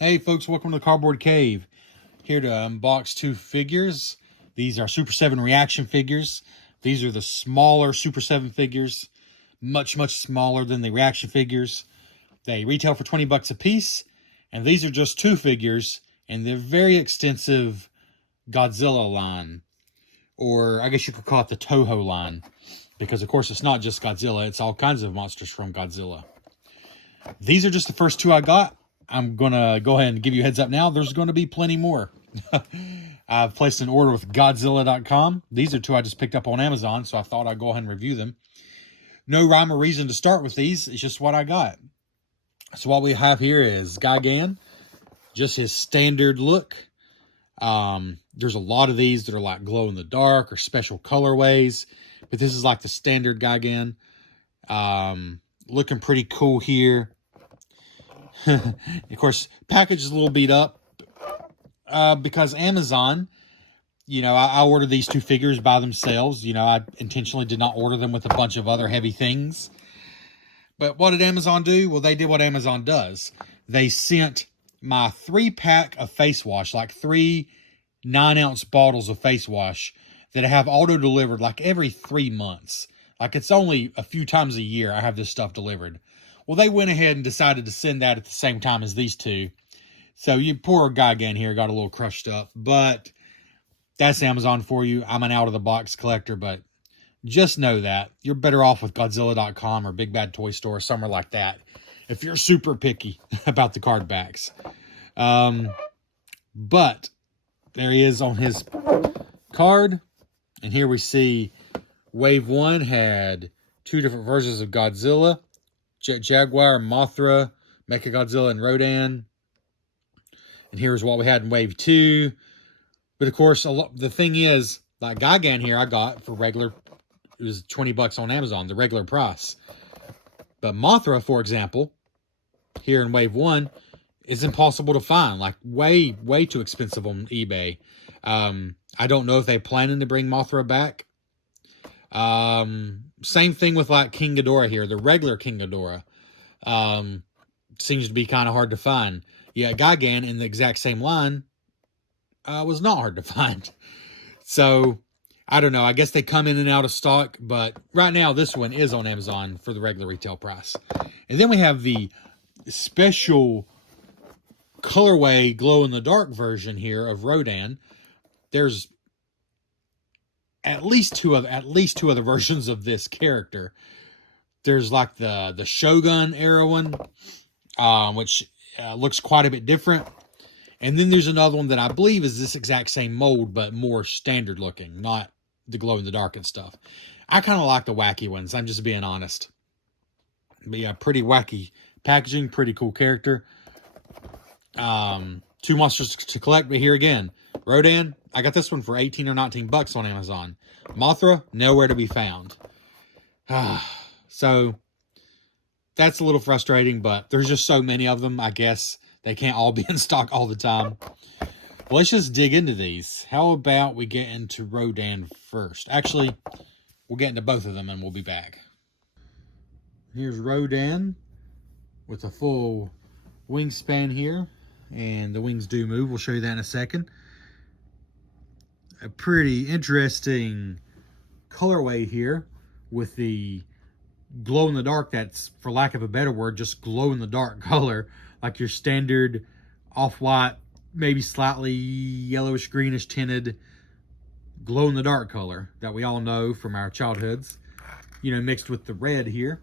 Hey folks, welcome to the Cardboard Cave. Here to unbox two figures. These are Super 7 reaction figures. These are the smaller Super 7 figures. Much smaller than the reaction figures. They retail for 20 bucks a piece. And these are just two figures in the very extensive Godzilla line. Or I guess you could call it the Toho line. Because of course it's not just Godzilla, it's all kinds of monsters from Godzilla. These are just the first two I got. I'm going to go ahead and give you a heads up now. There's going to be plenty more. I've placed an order with Godzilla.com. These are two I just picked up on Amazon, so I thought I'd go ahead and review them. No rhyme or reason to start with these. It's just what I got. So what we have here is Gigan. Just his standard look. There's a lot of these that are like glow in the dark or special colorways. But this is like the standard Gigan. Looking pretty cool here. Of course, package is a little beat up because Amazon, I ordered these two figures by themselves. I intentionally did not order them with a bunch of other heavy things. But what did Amazon do? Well, they did what Amazon does. They sent my 3-pack of face wash, like 3 9-ounce bottles of face wash that I have auto-delivered like every 3 months. Like it's only a few times a year I have this stuff delivered. Well, they went ahead and decided to send that at the same time as these two. So you poor Gigan here got a little crushed up. But that's Amazon for you. I'm an out-of-the-box collector, but just know that you're better off with Godzilla.com or Big Bad Toy Store or somewhere like that if you're super picky about the card backs. But there he is on his card. And here we see Wave 1 had 2 different versions of Godzilla. Jaguar, Mothra, Mechagodzilla, and Rodan. And here's what we had in Wave 2. But of course, the thing is, like Gigan here, I got for regular, it was 20 bucks on Amazon, the regular price. But Mothra, for example, here in Wave 1, is impossible to find. Like way too expensive on eBay. I don't know if they're planning to bring Mothra back. Same thing with like King Ghidorah here, the regular King Ghidorah. Seems to be kind of hard to find. Yeah, Gigan in the exact same line was not hard to find. So, I don't know. I guess they come in and out of stock, but right now this one is on Amazon for the regular retail price. And then we have the special colorway glow-in-the-dark version here of Rodan. There's at least two other versions of this character. There's like the Shogun era one, which looks quite a bit different. And then there's another one that I believe is this exact same mold, but more standard looking, not the glow in the dark and stuff. I kind of like the wacky ones. I'm just being honest. But yeah, pretty wacky packaging, pretty cool character. 2 monsters to collect, but here again, Rodan, I got this one for 18 or 19 bucks on Amazon. Mothra, nowhere to be found. So, that's a little frustrating, but there's just so many of them, I guess. They can't all be in stock all the time. Well, let's just dig into these. How about we get into Rodan first? Actually, we'll get into both of them and we'll be back. Here's Rodan with a full wingspan here. And the wings do move. We'll show you that in a second. A pretty interesting colorway here with the glow-in-the-dark. That's, for lack of a better word, just glow-in-the-dark color. Like your standard off-white, maybe slightly yellowish, greenish tinted glow-in-the-dark color that we all know from our childhoods. Mixed with the red here.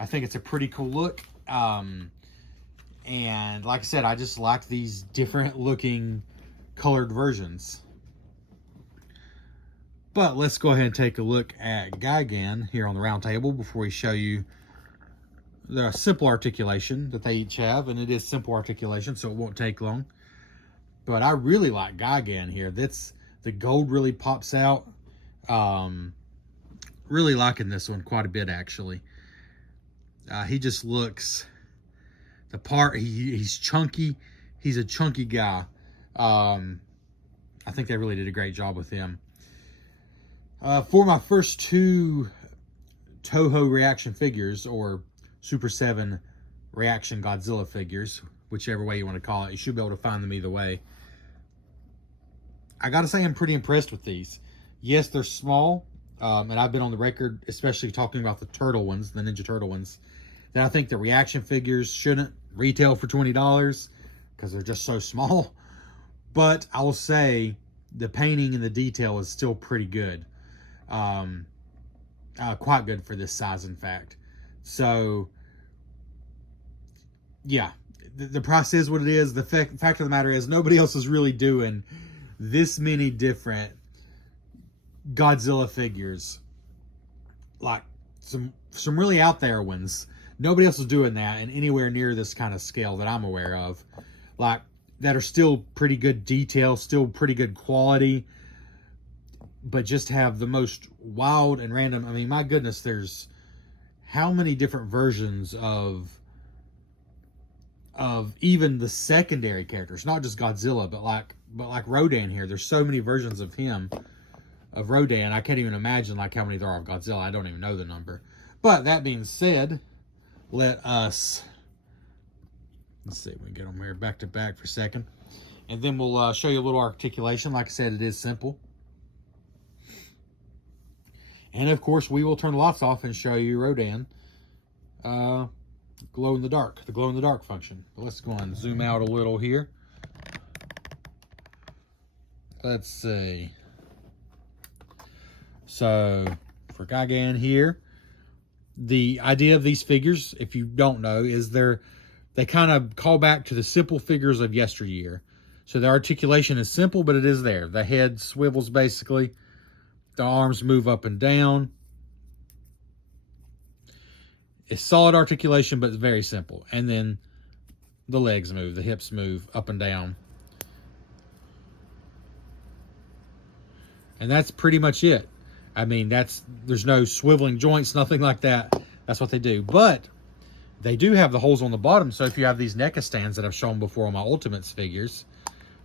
I think it's a pretty cool look. And like I said, I just like these different looking colored versions. But let's go ahead and take a look at Gigan here on the round table before we show you the simple articulation that they each have. And it is simple articulation, so it won't take long. But I really like Gigan here. The gold really pops out. Really liking this one quite a bit, actually. He just looks the part. He's chunky. He's a chunky guy. I think they really did a great job with him. For my first 2 Toho reaction figures, or Super 7 reaction Godzilla figures, whichever way you want to call it. You should be able to find them either way. I gotta say, I'm pretty impressed with these. Yes, they're small, and I've been on the record, especially talking about the turtle ones, the Ninja Turtle ones, that I think the reaction figures shouldn't retail for $20 because they're just so small. But I will say the painting and the detail is still pretty good. Quite good for this size, in fact. So, yeah, the price is what it is. The fact of the matter is nobody else is really doing this many different Godzilla figures. Like some really out there ones. Nobody else is doing that and anywhere near this kind of scale that I'm aware of. Like, that are still pretty good detail, still pretty good quality, but just have the most wild and random. I mean, my goodness, there's how many different versions of even the secondary characters, not just Godzilla, but like Rodan here. There's so many versions of him, of Rodan. I can't even imagine like how many there are of Godzilla. I don't even know the number. But that being said, let's see if we can get them here back to back for a second. And then we'll show you a little articulation. Like I said, it is simple. And of course, we will turn the lights off and show you Rodan glow in the dark, the glow in the dark function. But let's go and zoom out a little here. Let's see. So for Gigan here, the idea of these figures, if you don't know, is they kind of call back to the simple figures of yesteryear. So the articulation is simple, but it is there. The head swivels basically. The arms move up and down. It's solid articulation, but it's very simple. And then the legs move, the hips move up and down. And that's pretty much it. I mean, there's no swiveling joints, nothing like that. That's what they do. But they do have the holes on the bottom, so if you have these NECA stands that I've shown before on my Ultimates figures,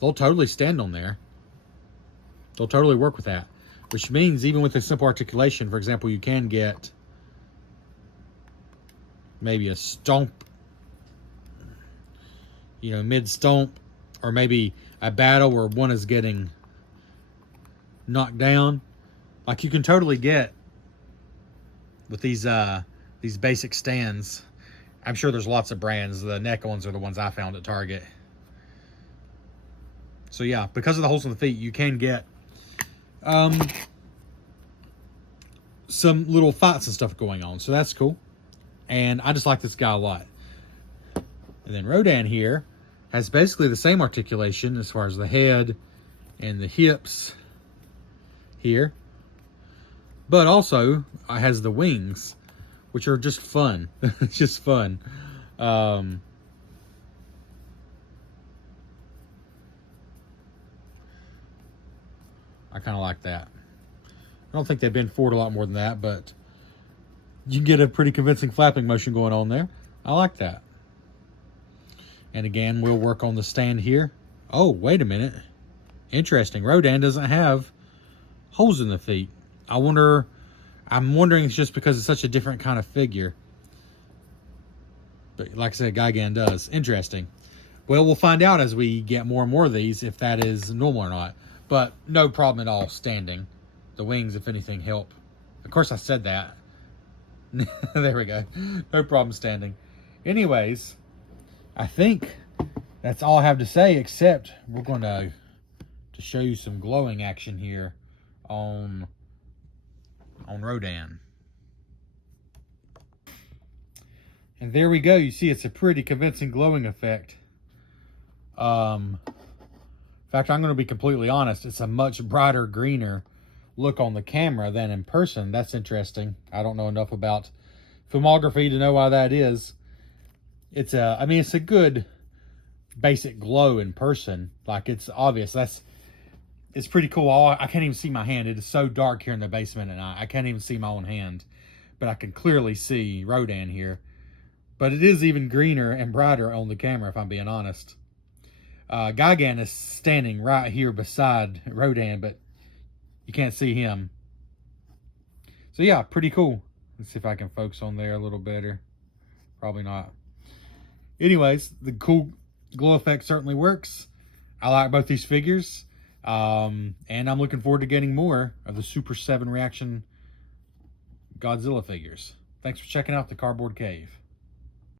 they'll totally stand on there. They'll totally work with that. Which means even with a simple articulation, for example, you can get maybe a stomp, you know, mid-stomp, or maybe a battle where one is getting knocked down. Like you can totally get with these basic stands. I'm sure there's lots of brands. The NECA ones are the ones I found at Target. So yeah, because of the holes in the feet, you can get some little fights and stuff going on. So that's cool. And I just like this guy a lot. And then Rodan here has basically the same articulation as far as the head and the hips here. But also has the wings, which are just fun. It's just fun. I kind of like that. I don't think they've been forward a lot more than that, but you can get a pretty convincing flapping motion going on there. I like that. And again, we'll work on the stand here. Oh, wait a minute. Interesting. Rodan doesn't have holes in the feet. I'm wondering it's just because it's such a different kind of figure. But like I said, Gigan does. Interesting. Well, we'll find out as we get more and more of these if that is normal or not. But no problem at all standing. The wings, if anything, help. Of course, I said that. There we go. No problem standing. Anyways, I think that's all I have to say, except we're going to show you some glowing action here on Rodan. And there we go. You see, it's a pretty convincing glowing effect. In fact, I'm going to be completely honest. It's a much brighter, greener look on the camera than in person. That's interesting. I don't know enough about filmography to know why that is. It's a good basic glow in person. Like, it's obvious. It's pretty cool. I can't even see my hand. It is so dark here in the basement, and I can't even see my own hand. But I can clearly see Rodan here. But it is even greener and brighter on the camera, if I'm being honest. Gigan is standing right here beside Rodan, but you can't see him. So yeah, pretty cool. Let's see if I can focus on there a little better. Probably not. Anyways, the cool glow effect certainly works. I like both these figures. And I'm looking forward to getting more of the Super 7 Reaction Godzilla figures. Thanks for checking out the Cardboard Cave.